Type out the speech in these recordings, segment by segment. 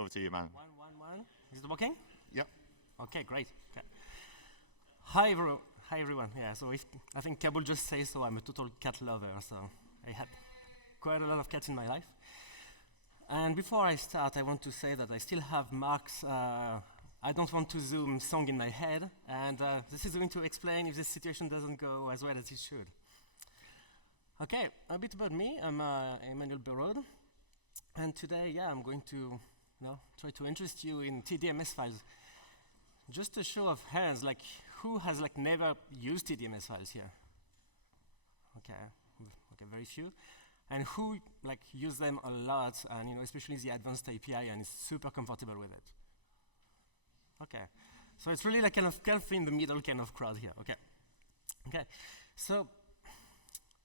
Over to you, man. 111. Is it working? Yep. Okay, great. Okay. Hi, everyone. Yeah, so I think Kabul just says so. I'm a total cat lover, so I had quite a lot of cats in my life. And before I start, I want to say that I still have Mark's I don't want to zoom song in my head, and this is going to explain if this situation doesn't go as well as it should. Okay, a bit about me. I'm Emmanuel Beraud, and today, I'm going to try to interest you in TDMS files. Just a show of hands, like who has never used TDMS files here? Okay, very few. And who use them a lot, and especially the advanced API, and is super comfortable with it? Okay, so it's really kind of in the middle kind of crowd here. Okay, so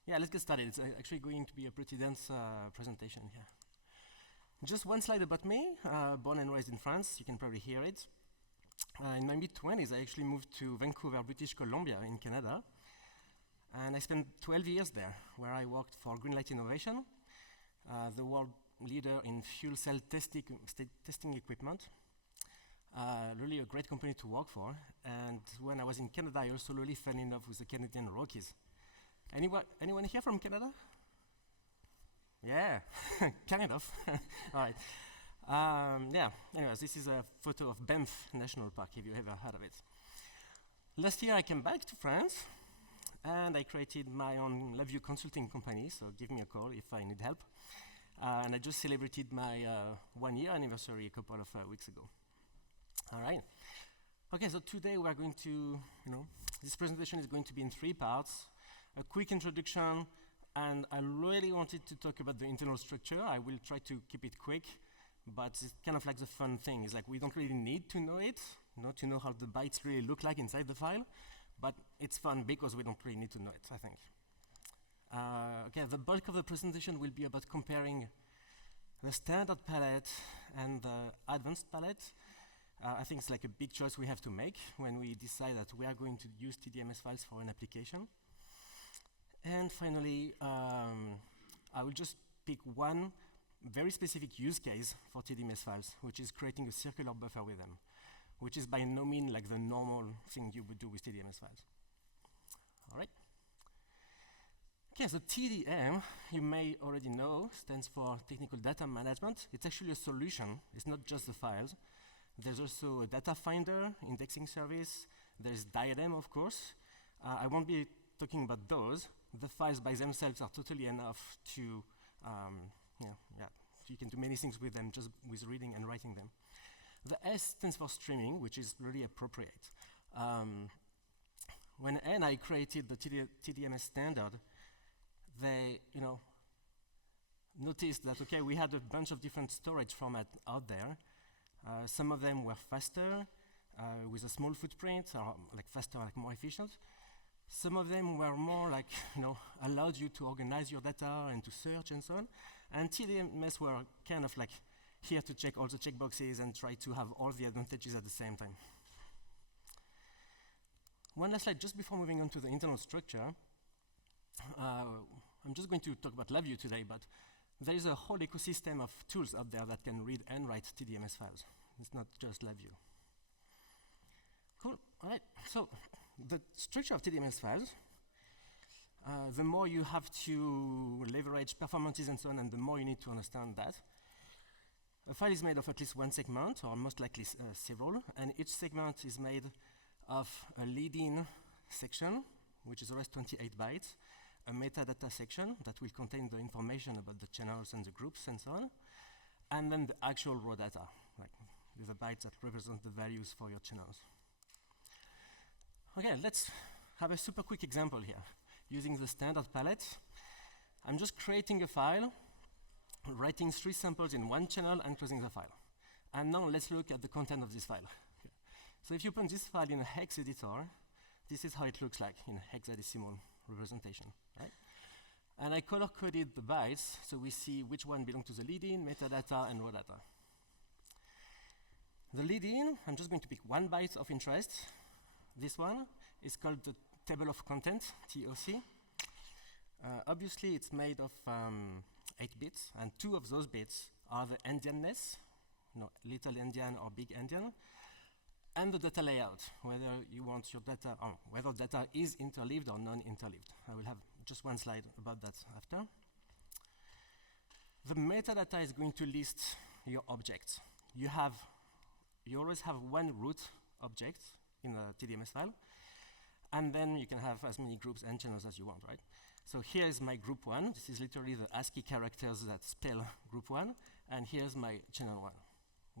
let's get started. It's actually going to be a pretty dense presentation here. Just one slide about me. Born and raised in France, you can probably hear it. In my mid-20s, I actually moved to Vancouver, British Columbia in Canada. And I spent 12 years there, where I worked for Greenlight Innovation, the world leader in fuel cell testing equipment. Really a great company to work for. And when I was in Canada, I also really fell in love with the Canadian Rockies. Anyone here from Canada? Yeah, kind of. All right. Anyways, this is a photo of Banff National Park, if you ever heard of it. Last year, I came back to France, and I created my own LabVIEW consulting company, so give me a call if I need help. And I just celebrated my 1-year anniversary a couple of weeks ago. All right. Okay, so today we are going to, this presentation is going to be in 3 parts. A quick introduction, and I really wanted to talk about the internal structure. I will try to keep it quick, but it's kind of like the fun thing. It's we don't really need to know it, to know how the bytes really look like inside the file, but it's fun because we don't really need to know it, I think. Okay, the bulk of the presentation will be about comparing the standard palette and the advanced palette. I think it's a big choice we have to make when we decide that we are going to use TDMS files for an application. And finally, I will just pick one very specific use case for TDMS files, which is creating a circular buffer with them, which is by no means the normal thing you would do with TDMS files. All right. Okay, so TDM, you may already know, stands for Technical Data Management. It's actually a solution. It's not just the files. There's also a data finder, indexing service. There's Diadem, of course. I won't be talking about those. The files by themselves are totally enough to, you can do many things with them just with reading and writing them. The S stands for streaming, which is really appropriate. When NI created the TDMS standard, they, noticed that, okay, we had a bunch of different storage formats out there. Some of them were faster, with a small footprint, or faster, more efficient. Some of them were more allowed you to organize your data and to search and so on. And TDMS were kind of here to check all the checkboxes and try to have all the advantages at the same time. One last slide, just before moving on to the internal structure. I'm just going to talk about LabVIEW today, but there is a whole ecosystem of tools out there that can read and write TDMS files. It's not just LabVIEW. Cool, all right. So the structure of TDMS files, the more you have to leverage performances and so on, and the more you need to understand that. A file is made of at least one segment, or most likely several, and each segment is made of a lead-in section, which is always 28 bytes, a metadata section that will contain the information about the channels and the groups and so on, and then the actual raw data, the bytes that represent the values for your channels. Okay, let's have a super quick example here. Using the standard palette, I'm just creating a file, writing 3 samples in one channel and closing the file. And now let's look at the content of this file. Okay. So if you open this file in a hex editor, this is how it looks like in hexadecimal representation, right? And I color-coded the bytes, so we see which one belongs to the lead-in, metadata, and raw data. The lead-in, I'm just going to pick one byte of interest. This one is called the table of content, TOC. Obviously, it's made of 8 bits, and 2 of those bits are the endianness, little endian or big endian, and the data layout, whether you want your data, or whether data is interleaved or non-interleaved. I will have just one slide about that after. The metadata is going to list your objects. You always have one root object in a TDMS file, and then you can have as many groups and channels as you want, right? So here is my group 1. This is literally the ASCII characters that spell group 1, and here's my channel 1,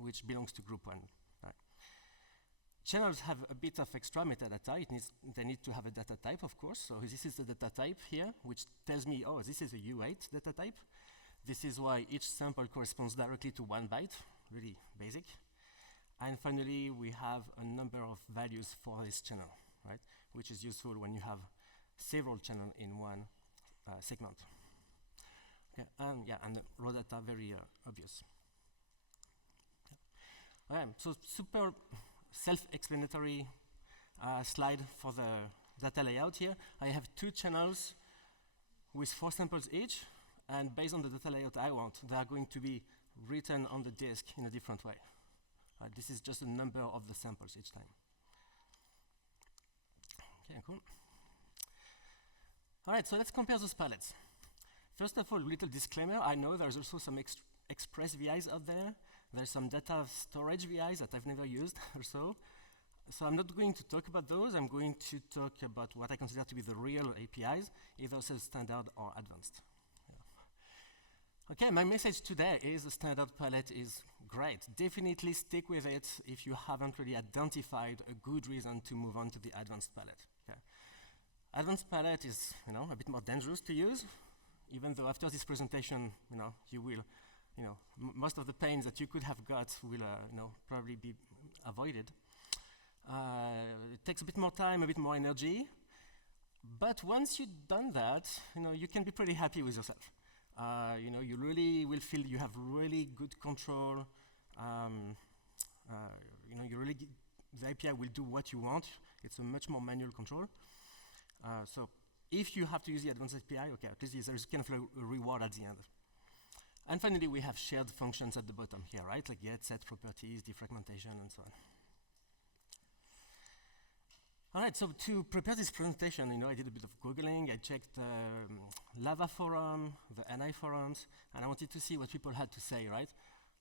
which belongs to group 1. Right. Channels have a bit of extra metadata. They need to have a data type, of course. So this is the data type here, which tells me, oh, this is a U8 data type. This is why each sample corresponds directly to 1 byte, really basic. And finally, we have a number of values for this channel, right? Which is useful when you have several channels in one segment. Okay, and the raw data, very obvious. Yeah. Okay, so super self-explanatory slide for the data layout here. I have 2 channels with 4 samples each, and based on the data layout I want, they are going to be written on the disk in a different way. This is just a number of the samples each time. Okay, cool. All right, so let's compare those palettes. First of all, little disclaimer, I know there's also some express VIs out there. There's some data storage VIs that I've never used or so. So I'm not going to talk about those. I'm going to talk about what I consider to be the real APIs, either standard or advanced. Yeah. Okay, my message today is the standard palette is great. Definitely stick with it if you haven't really identified a good reason to move on to the advanced palette. Okay. Advanced palette is, a bit more dangerous to use, even though after this presentation, you will, most of the pains that you could have got will, probably be avoided. It takes a bit more time, a bit more energy, but once you've done that, you can be pretty happy with yourself. You really will feel you have really good control. The API will do what you want. It's a much more manual control. So if you have to use the advanced API, okay, at least there's kind of a reward at the end. And finally, we have shared functions at the bottom here, right? Like get, set properties, defragmentation, and so on. All right, so to prepare this presentation, I did a bit of Googling. I checked the Lava forum, the NI forums, and I wanted to see what people had to say, right?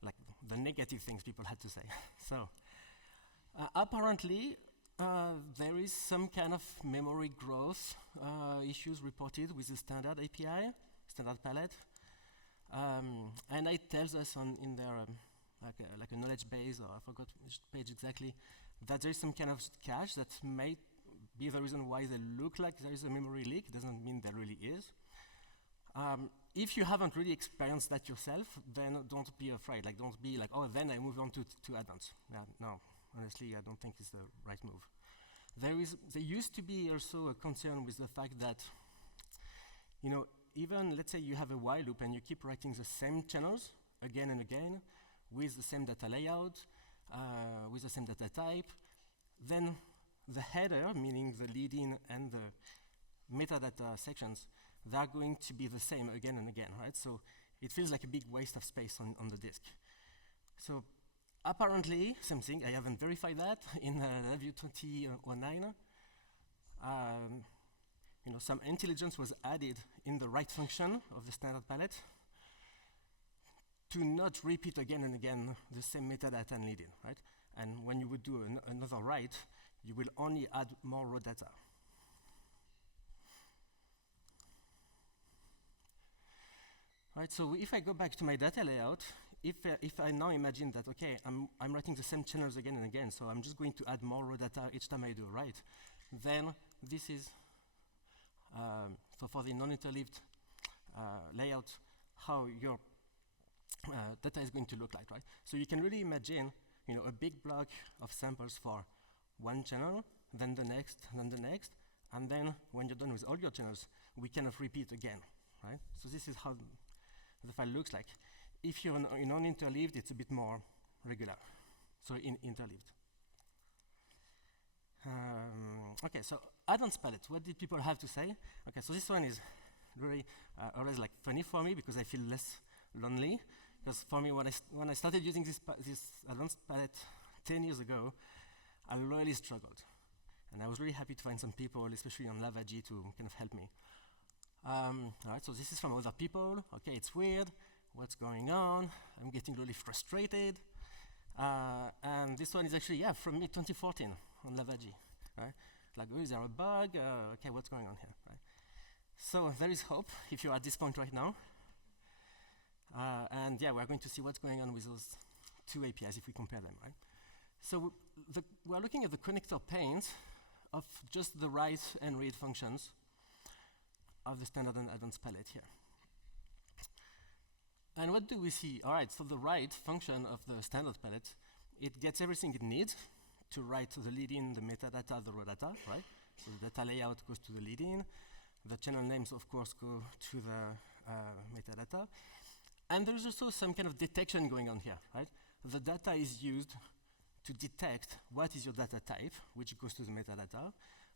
Like the negative things people had to say. So apparently, there is some kind of memory growth issues reported with the standard API, standard palette. And it tells us in their like a knowledge base, or I forgot which page exactly, that there is some kind of cache that may be the reason why they look like there is a memory leak. Doesn't mean there really is. If you haven't really experienced that yourself, then don't be afraid. Like, don't be like, oh, then I move on to advanced. Yeah, no, honestly, I don't think it's the right move. There used to be also a concern with the fact that, even let's say you have a while loop and you keep writing the same channels again and again with the same data layout, with the same data type, then the header, meaning the lead-in and the metadata sections, they're going to be the same again and again, right? So it feels like a big waste of space on the disk. So apparently, something, I haven't verified that, in review 2009, some intelligence was added in the write function of the standard palette to not repeat again and again the same metadata and lead-in, right? And when you would do another write, you will only add more raw data. Right, so if I go back to my data layout, if I now imagine that, okay, I'm writing the same channels again and again, so I'm just going to add more raw data each time I do a write, then this is, for the non-interleaved layout, how your data is going to look like, right? So you can really imagine, a big block of samples for one channel, then the next, and then when you're done with all your channels, we kind of repeat again, right? So this is how the file looks like. If you're non-interleaved, it's a bit more regular, so interleaved. Okay, so add-ons palette, what did people have to say? Okay, so this one is really always like funny for me because I feel less lonely. Because for me, when I started using this advanced palette 10 years ago, I really struggled. And I was really happy to find some people, especially on LavaG, to kind of help me. All right, so this is from other people. Okay, it's weird. What's going on? I'm getting really frustrated. And this one is actually, yeah, from me 2014 on LavaG. Right? Like, oh, is there a bug? Okay, what's going on here? Right? So there is hope if you're at this point right now. And yeah, we're going to see what's going on with those two APIs if we compare them, right? So we're looking at the connector panes of just the write and read functions of the standard and advanced palette here. And what do we see? All right, so the write function of the standard palette, it gets everything it needs to write the lead-in, the metadata, the raw data, right? So the data layout goes to the lead-in. The channel names, of course, go to the metadata. And there's also some kind of detection going on here, right? The data is used to detect what is your data type, which goes to the metadata.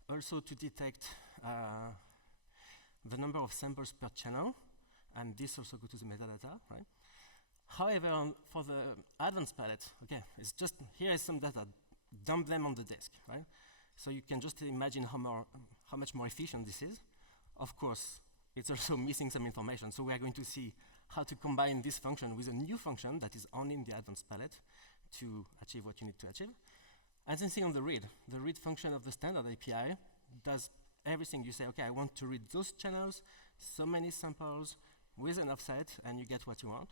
Also to detect the number of samples per channel, and this also goes to the metadata, right? However, for the advanced palette, okay, it's just, here is some data, dump them on the disk, right? So you can just imagine how much more efficient this is. Of course, it's also missing some information, so we are going to see how to combine this function with a new function that is only in the advanced palette to achieve what you need to achieve. And same thing on the read function of the standard API does everything. You say, okay, I want to read those channels, so many samples with an offset, and you get what you want.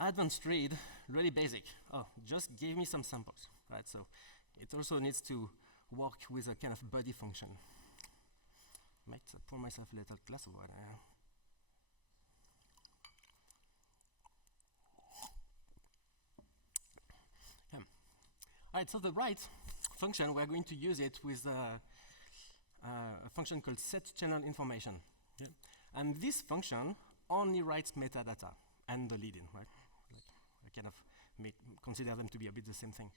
Advanced read, really basic. Oh, just give me some samples, right? So it also needs to work with a kind of body function. Might pour myself a little glass of water. All right, so the write function, we're going to use it with a function called set channel information. Okay? And this function only writes metadata and the lead-in, right? Like, I kind of consider them to be a bit the same thing.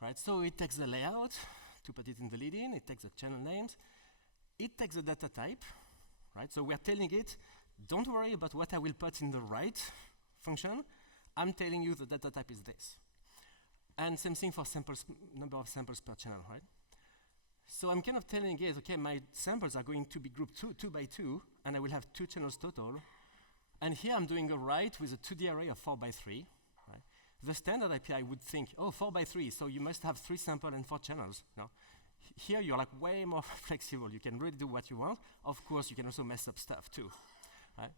Right, so it takes the layout to put it in the lead-in, it takes the channel names, it takes the data type, right? So we're telling it, don't worry about what I will put in the write function, I'm telling you the data type is this. And same thing for samples, number of samples per channel, right? So I'm kind of telling it, okay, my samples are going to be grouped two by two, and I will have 2 channels total. And here I'm doing a write with a 2D array of 4 by 3. Right? The standard API would think, oh, 4 by 3, so you must have 3 samples and 4 channels. No. Here you're like way more flexible. You can really do what you want. Of course, you can also mess up stuff too. Right?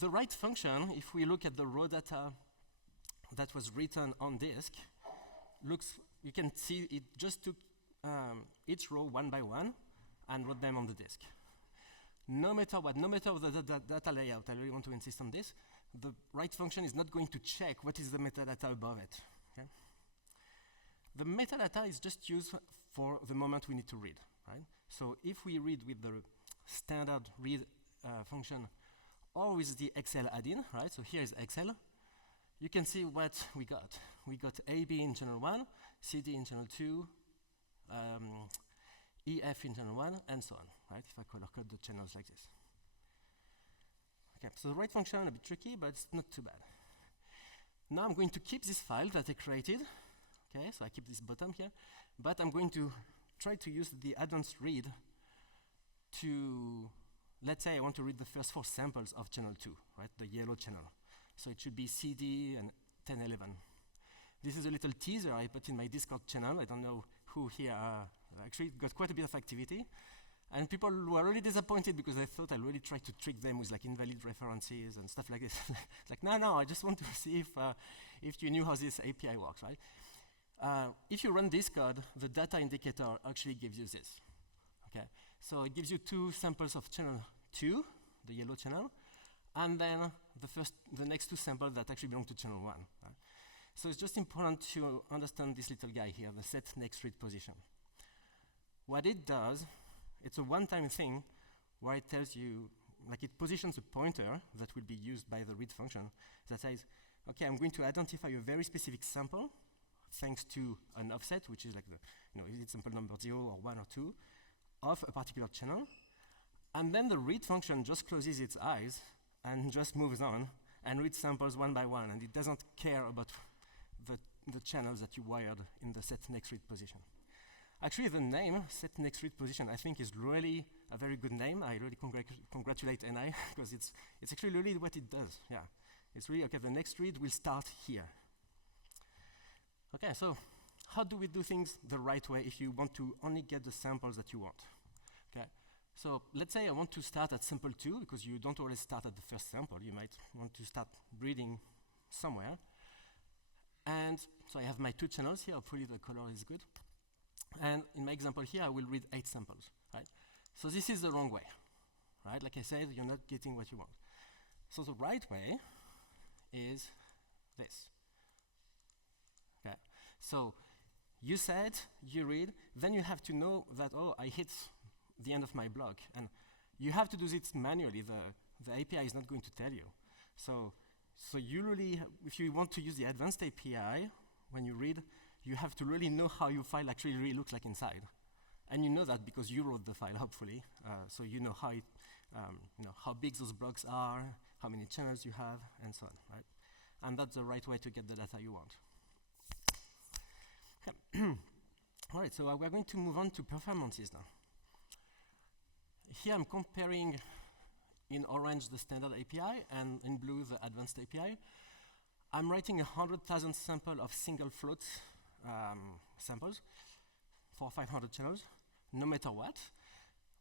The write function, if we look at the raw data that was written on disk, you can see it just took each row one by one and wrote them on the disk. No matter what, no matter the data layout, I really want to insist on this, the write function is not going to check what is the metadata above it. Okay? The metadata is just used for the moment we need to read, right? So if we read with the standard read function or with the Excel add-in, right? So here is Excel. You can see what we got. We got AB in channel 1, CD in channel 2, EF in channel 1, and so on, right? If I color code the channels like this. Okay, so the write function a bit tricky, but it's not too bad. Now I'm going to keep this file that I created. Okay, so I keep this bottom here, but I'm going to try to use the advanced read to, let's say I want to read the first 4 samples of channel 2, right? The yellow channel. So it should be CD and 1011. This is a little teaser I put in my Discord channel. I don't know who here actually got quite a bit of activity. And people were really disappointed because I thought I really tried to trick them with like invalid references and stuff like this. Like, no, I just want to see if you knew how this API works, right? If you run this code, the data indicator actually gives you this. Okay, so it gives you 2 samples of channel 2, the yellow channel, and then the next 2 samples that actually belong to channel 1. Right? So it's just important to understand this little guy here, the set next read position. What it does, it's a one-time thing where it tells you, like it positions a pointer that will be used by the read function that says, okay, I'm going to identify a very specific sample thanks to an offset, which is like the, is it sample number 0 or 1 or 2 of a particular channel. And then the read function just closes its eyes and just moves on and read samples one by one, and it doesn't care about the channels that you wired in the set next read position. Actually, the name set next read position I think is really a very good name. I really congratulate NI because it's actually really what it does. Yeah, it's really okay. The next read will start here. Okay, so how do we do things the right way if you want to only get the samples that you want? Okay, so let's say I want to start at sample 2 because you don't always start at the first sample. You might want to start reading somewhere. And so I have my 2 channels here. Hopefully the color is good. And in my example here, I will read 8 samples, right? So this is the wrong way, right? Like I said, you're not getting what you want. So the right way is this. Okay. So you said, you read, then you have to know that, oh, I hit the end of my block. And you have to do this manually. The API is not going to tell you. So you really, if you want to use the advanced API, when you read, you have to really know how your file actually really looks like inside. And you know that because you wrote the file, hopefully. So you know how how big those blocks are, how many channels you have, and so on, right? And that's the right way to get the data you want. Okay. All right, so we're going to move on to performances now. Here I'm comparing in orange the standard API and in blue the advanced API. I'm writing 100,000 sample of single float samples for 500 channels, no matter what.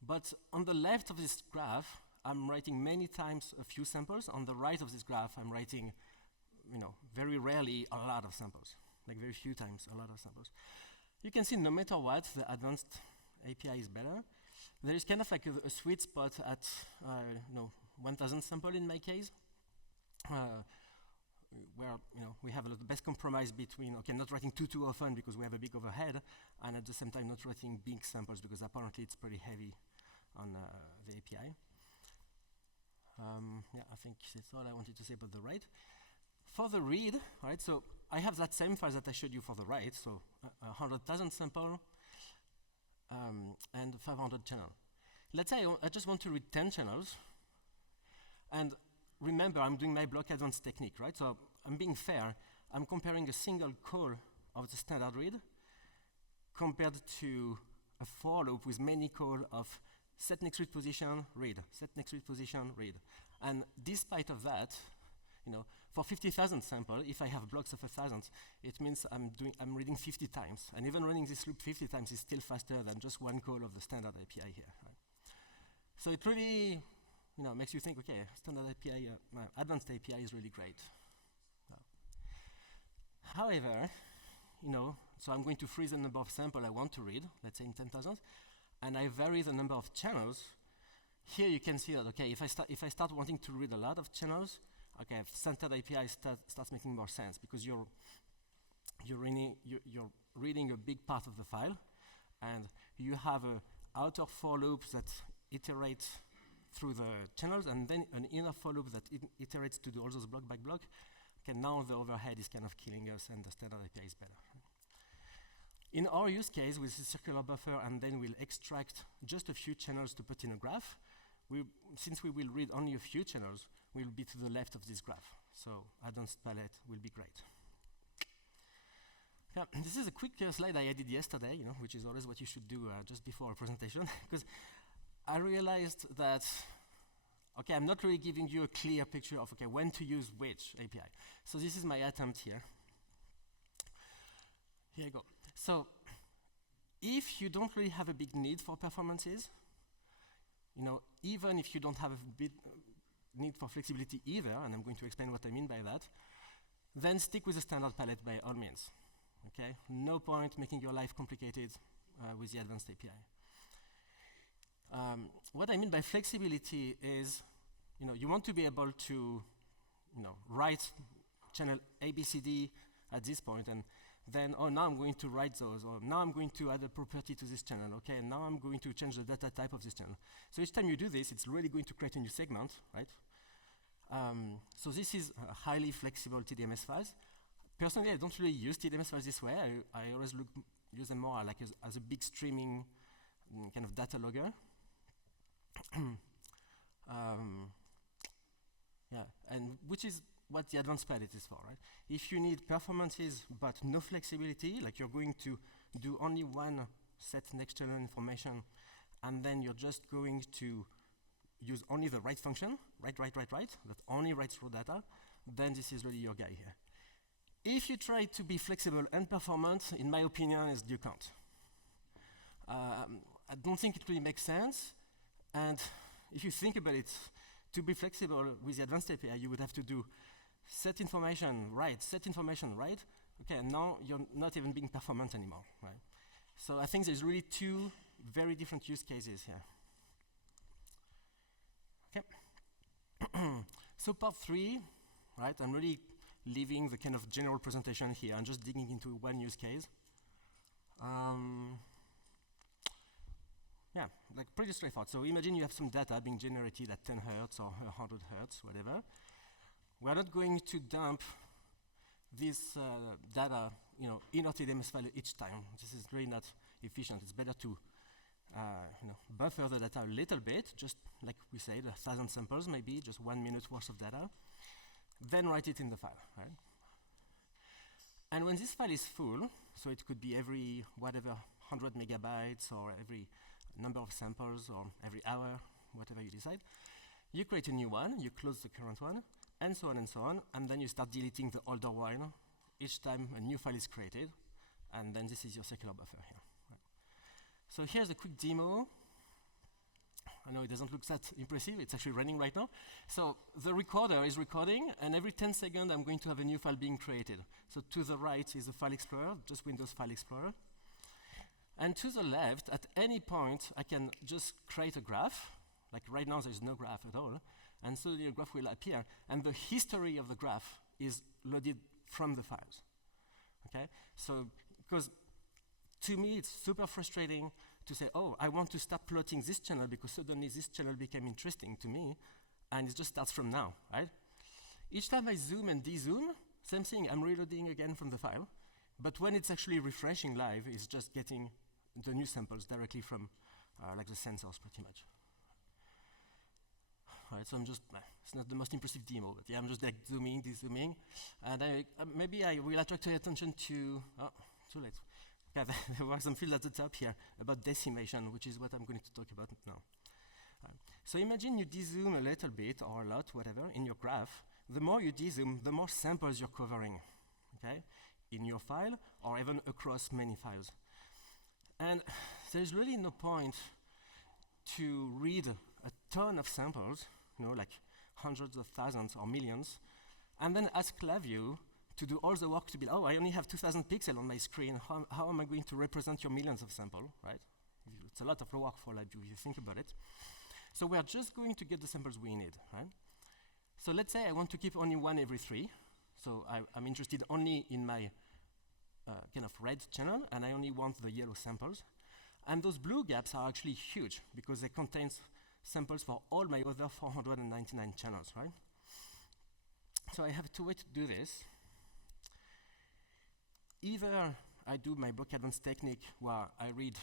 But on the left of this graph, I'm writing many times a few samples. On the right of this graph, I'm writing, very rarely a lot of samples, like very few times a lot of samples. You can see no matter what, the advanced API is better. There is kind of like a sweet spot at 1,000 sample in my case, where we have the best compromise between not writing too often because we have a big overhead, and at the same time not writing big samples because apparently it's pretty heavy on the API. Yeah, I think that's all I wanted to say about the write. For the read, right? So I have that same file that I showed you for the write. So 100,000 sample and 500 channel. Let's say I just want to read 10 channels, and remember, I'm doing my block advanced technique, right? So I'm being fair. I'm comparing a single call of the standard read compared to a for loop with many calls of set next read position, read, set next read position, read. And despite of that, for 50,000 sample, if I have blocks of 1,000, it means I'm reading 50 times. And even running this loop 50 times is still faster than just one call of the standard API here, right? So it really makes you think, okay, standard API, advanced API is really great. However, so I'm going to freeze the number of samples I want to read, let's say in 10,000, and I vary the number of channels. Here you can see that, okay, if I start wanting to read a lot of channels, okay, standard API starts making more sense because you're reading a big part of the file, and you have an outer for loop that iterates through the channels, and then an inner for loop that iterates to do all those block by block. Okay, now the overhead is kind of killing us, and the standard API is better. In our use case, with the circular buffer, and then we'll extract just a few channels to put in a graph, since we will read only a few channels, we'll be to the left of this graph. So advanced palette will be great. Yeah, this is a quick slide I did yesterday, which is always what you should do just before a presentation, because I realized that, okay, I'm not really giving you a clear picture of, okay, when to use which API. So this is my attempt here. Here you go. So if you don't really have a big need for performances, even if you don't have a big need for flexibility either, and I'm going to explain what I mean by that, then stick with the standard palette by all means. Okay? No point making your life complicated with the advanced API. What I mean by flexibility is, you want to be able to, write channel A, B, C, D at this point, and then, oh, now I'm going to write those, or now I'm going to add a property to this channel, okay, and now I'm going to change the data type of this channel. So each time you do this, it's really going to create a new segment, right? So this is highly flexible TDMS files. Personally, I don't really use TDMS files this way. I always use them more like as a big streaming kind of data logger. Yeah, and which is what the advanced palette is for, right? If you need performances but no flexibility, like you're going to do only one set next channel information, and then you're just going to use only the write function, write, that only writes raw data, then this is really your guy here. If you try to be flexible and performant, in my opinion, you can't. I don't think it really makes sense, and if you think about it, to be flexible with the advanced API, you would have to do set information, write, set information, write. Okay, and now you're not even being performant anymore, right? So I think there's really two very different use cases here. Okay. So part 3, right? I'm really leaving the kind of general presentation here and just digging into one use case. Yeah, like pretty straightforward. So imagine you have some data being generated at 10 hertz or 100 hertz, whatever. We're not going to dump this data, in our TDMS file each time. This is really not efficient. It's better to, buffer the data a little bit, just like we said, 1,000 samples maybe, just 1 minute worth of data. Then write it in the file, right? And when this file is full, so it could be every whatever 100 megabytes or every number of samples or every hour, whatever you decide, you create a new one, you close the current one, and so on, and then you start deleting the older one each time a new file is created, and then this is your circular buffer here. Right. So here's a quick demo. I know it doesn't look that impressive, it's actually running right now. So the recorder is recording, and every 10 seconds I'm going to have a new file being created. So to the right is the File Explorer, just Windows File Explorer. And to the left, at any point, I can just create a graph. Like right now, there's no graph at all. And so the graph will appear. And the history of the graph is loaded from the files. Okay? So, because to me, it's super frustrating to say, oh, I want to start plotting this channel because suddenly this channel became interesting to me. And it just starts from now, right? Each time I zoom and de-zoom, same thing, I'm reloading again from the file. But when it's actually refreshing live, it's just getting the new samples directly from like the sensors pretty much. All right, so I'm just, it's not the most impressive demo, but yeah, I'm just like zooming, de-zooming. And maybe I will attract your attention to, oh, too late. Yeah, there was some field at the top here about decimation, which is what I'm going to talk about now. So imagine you de-zoom a little bit or a lot, whatever, in your graph. The more you de-zoom, the more samples you're covering, okay? In your file or even across many files. And there's really no point to read a ton of samples, like hundreds of thousands or millions, and then ask LabVIEW to do all the work to be, oh, I only have 2,000 pixels on my screen. How am I going to represent your millions of samples, right? It's a lot of work for LabVIEW if you think about it. So we're just going to get the samples we need, right? So let's say I want to keep only one every 3. So I'm interested only in my kind of red channel, and I only want the yellow samples. And those blue gaps are actually huge because they contain samples for all my other 499 channels, right? So I have two ways to do this. Either I do my block advanced technique where I read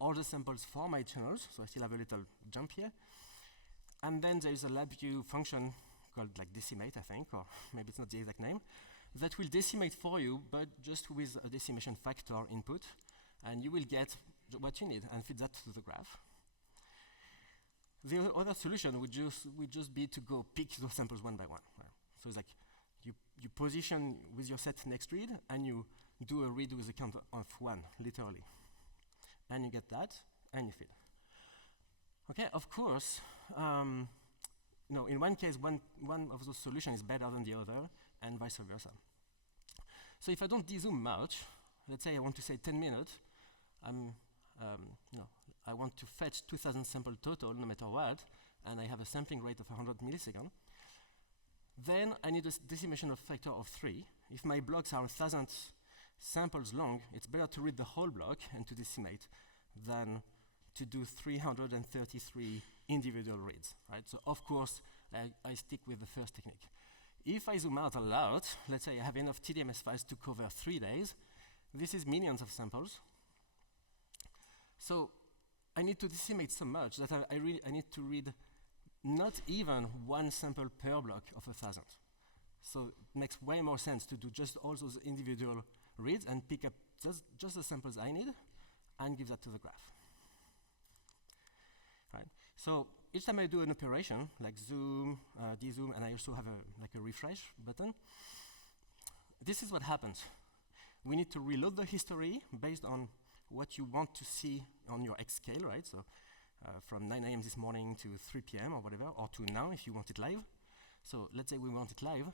all the samples for my channels, so I still have a little jump here. And then there is a LabVIEW function called like decimate, I think, or maybe it's not the exact name, that will decimate for you, but just with a decimation factor input, and you will get what you need and feed that to the graph. The other solution would just be to go pick those samples one by one. Right? So it's like you position with your set next read, and you do a read with a count of 1, literally. And you get that, and you feed. Okay, of course, in one case, one of those solutions is better than the other, and vice versa. So if I don't de-zoom much, let's say I want to say 10 minutes, I want to fetch 2,000 samples total, no matter what, and I have a sampling rate of 100 milliseconds, then I need a decimation factor of 3. If my blocks are 1,000 samples long, it's better to read the whole block and to decimate than to do 333 individual reads, right? So of course, I stick with the first technique. If I zoom out a lot, let's say I have enough TDMS files to cover 3 days, this is millions of samples. So I need to decimate so much that I need to read not even 1 sample per block of 1,000. So it makes way more sense to do just all those individual reads and pick up just the samples I need and give that to the graph. Right. So each time I do an operation, like zoom, dezoom, and I also have a refresh button, this is what happens. We need to reload the history based on what you want to see on your X scale, right? So from 9 a.m. this morning to 3 p.m. or whatever, or to now if you want it live. So let's say we want it live.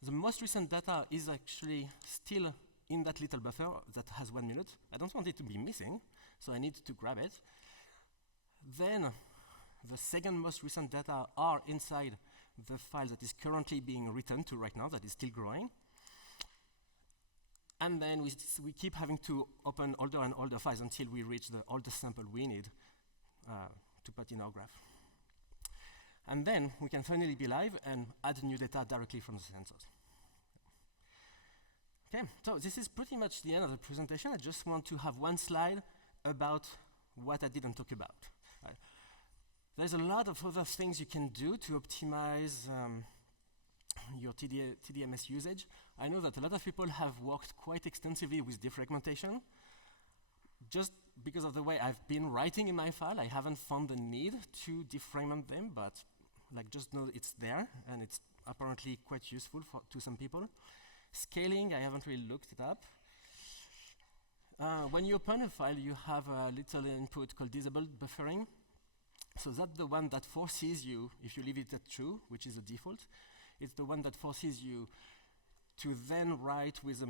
The most recent data is actually still in that little buffer that has 1 minute. I don't want it to be missing, so I need to grab it. Then the second most recent data are inside the file that is currently being written to right now, that is still growing. And then we keep having to open older and older files until we reach the oldest sample we need to put in our graph. And then we can finally be live and add new data directly from the sensors. Okay, so this is pretty much the end of the presentation. I just want to have one slide about what I didn't talk about. There's a lot of other things you can do to optimize your TDMS usage. I know that a lot of people have worked quite extensively with defragmentation. Just because of the way I've been writing in my file, I haven't found the need to defragment them, but like just know it's there, and it's apparently quite useful to some people. Scaling, I haven't really looked it up. When you open a file, you have a little input called disabled buffering. So that's the one that forces you, if you leave it at true, which is the default, it's the one that forces you to then write with a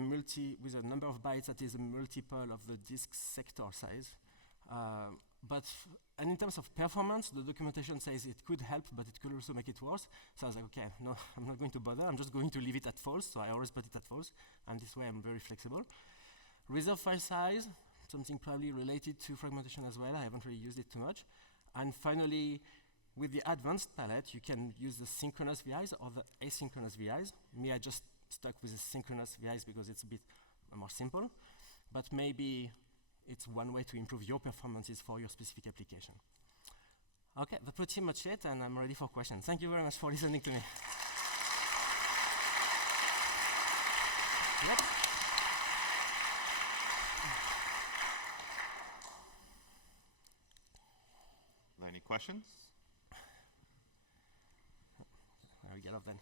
number of bytes that is a multiple of the disk sector size. And in terms of performance, the documentation says it could help, but it could also make it worse. So I was like, okay, no, I'm not going to bother. I'm just going to leave it at false. So I always put it at false. And this way I'm very flexible. Reserve file size, something probably related to fragmentation as well. I haven't really used it too much. And finally, with the advanced palette, you can use the synchronous VIs or the asynchronous VIs. Me, I just stuck with the synchronous VIs because it's a bit more simple. But maybe it's one way to improve your performances for your specific application. Okay, that's pretty much it, and I'm ready for questions. Thank you very much for listening to me. Yep. Any questions? I'll get off then.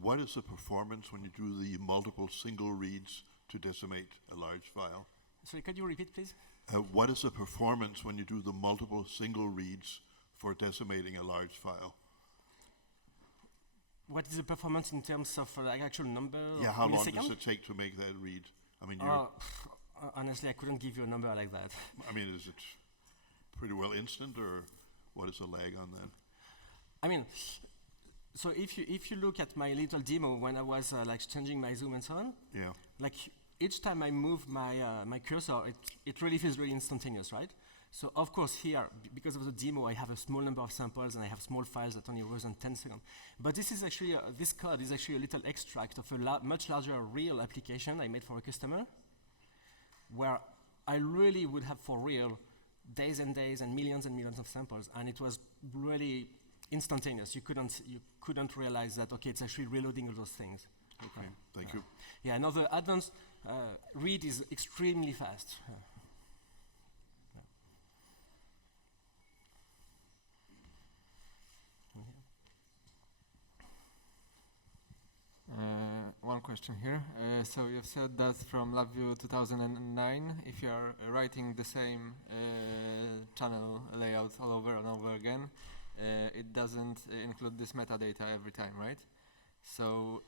What is the performance when you do the multiple single reads to decimate a large file? Sorry, could you repeat, please? What is the performance when you do the multiple single reads for decimating a large file? What is the performance in terms of like actual number? Yeah, how long does it take to make that read? I mean, honestly, I couldn't give you a number like that. I mean, is it pretty well instant, or what is the lag on that? I mean, so if you look at my little demo when I was like changing my zoom and so on, yeah, like each time I move my my cursor, it really feels really instantaneous, right? So of course here, because of the demo, I have a small number of samples and I have small files that only represent 10 seconds. But this is actually this code is actually a little extract of a much larger real application I made for a customer, where I really would have for real days and days and millions of samples, and it was really instantaneous. You couldn't realize that, okay, it's actually reloading all those things. Okay, thank you. Yeah, now the advanced read is extremely fast. One question here. So you've said that from LabVIEW 2009, if you are writing the same channel layout all over and over again, it doesn't include this metadata every time, right? So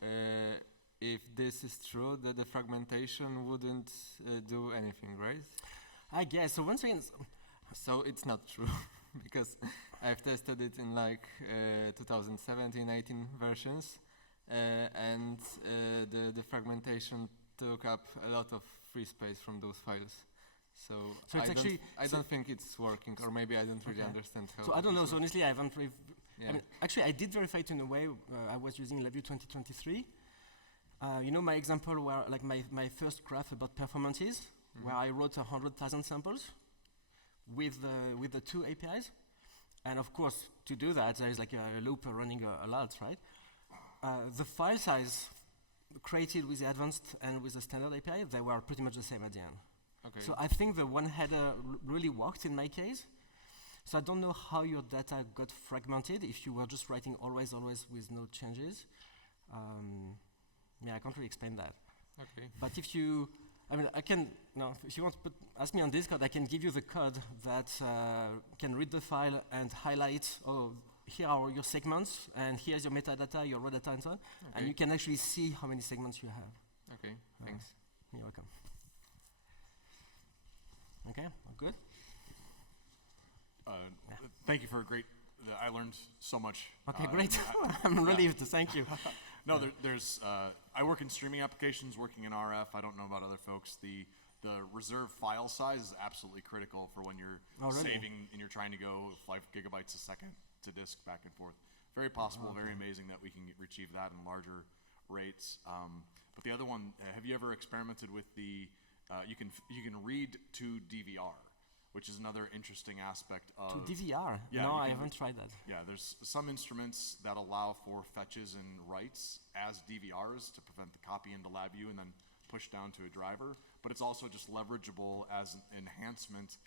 if this is true, the fragmentation wouldn't do anything, right? I guess. So once again, so it's not true because I've tested it in like 2017, 18 versions. And the fragmentation took up a lot of free space from those files. So I don't think it's working, or maybe I don't really understand how. So I don't know. So honestly, I haven't. Yeah. I mean, actually, I did verify it in a way. I was using LabVIEW 2023, You know my example where, like my first graph about performances, where I wrote 100,000 samples with the two APIs. And of course, to do that, there is like a loop running a lot, right? The file size created with the advanced and with the standard API, they were pretty much the same at the end. Okay. So I think the one header really worked in my case. So I don't know how your data got fragmented if you were just writing always with no changes. Yeah, I can't really explain that. Okay. But if you, I mean, I can, no, if you want to ask me on Discord, I can give you the code that can read the file and highlight, oh, here are your segments, and here's your metadata, your raw data, and so on. Okay. And you can actually see how many segments you have. Okay, thanks. You're welcome. Okay, all good? Thank you for a great, I learned so much. Okay, great. I'm relieved, thank you. No, there's, I work in streaming applications, working in RF. I don't know about other folks. The reserve file size is absolutely critical for when you're saving and you're trying to go 5 gigabytes a second to disk back and forth. Very possible, very amazing that we can achieve that in larger rates. But the other one, have you ever experimented with the, you can read to DVR, which is another interesting aspect of... To DVR? Yeah, no, I haven't tried that. Yeah, there's some instruments that allow for fetches and writes as DVRs to prevent the copy into LabVIEW and then push down to a driver. But it's also just leverageable as an enhancement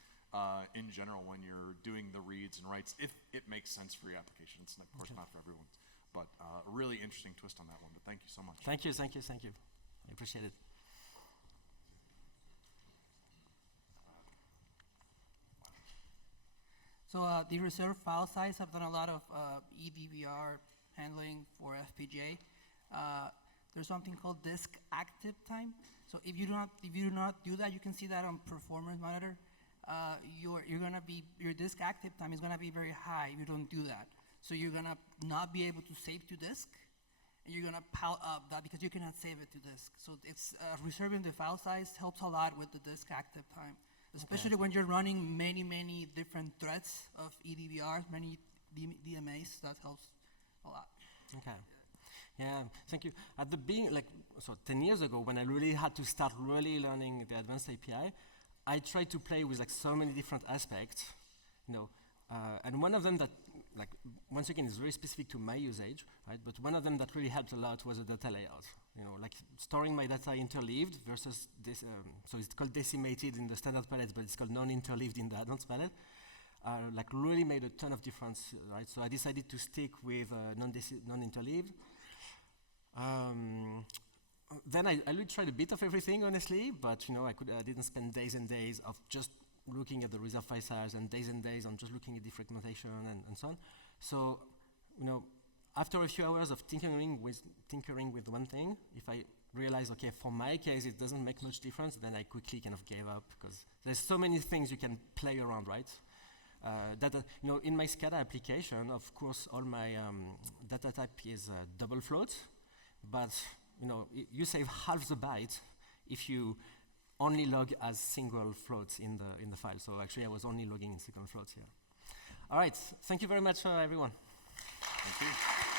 in general when you're doing the reads and writes, if it makes sense for your application. It's of course not for everyone, but a really interesting twist on that one. But thank you so much. Thank you. I appreciate it. So the reserve file size, I've done a lot of eDVR handling for FPGA. There's something called disk active time. So if you do not do that, you can see that on performance monitor. Your disk active time is gonna be very high if you don't do that. So you're gonna not be able to save to disk, and you're gonna pile up that because you cannot save it to disk. So it's reserving the file size helps a lot with the disk active time. Especially when you're running many different threads of eDVR, many DMAs, that helps a lot. Okay. Yeah, thank you. At the beginning, 10 years ago, when I really had to start really learning the advanced API, I tried to play with so many different aspects, and one of them that, once again, is very specific to my usage, right? But one of them that really helped a lot was the data layout. Storing my data interleaved versus this, so it's called decimated in the standard palette, but it's called non-interleaved in the advanced palette. Really made a ton of difference, right? So I decided to stick with non-interleaved. Then I really tried a bit of everything, honestly, but I didn't spend days and days of just looking at the reserve file size and days on just looking at defragmentation and so on. So, after a few hours of tinkering with one thing, if I realized, okay, for my case it doesn't make much difference, then I quickly kind of gave up because there's so many things you can play around, right? In my SCADA application, of course, all my data type is double float, but you save half the byte if you only log as single floats in the file. So actually, I was only logging in single floats here. All right, thank you very much, everyone. Thank you.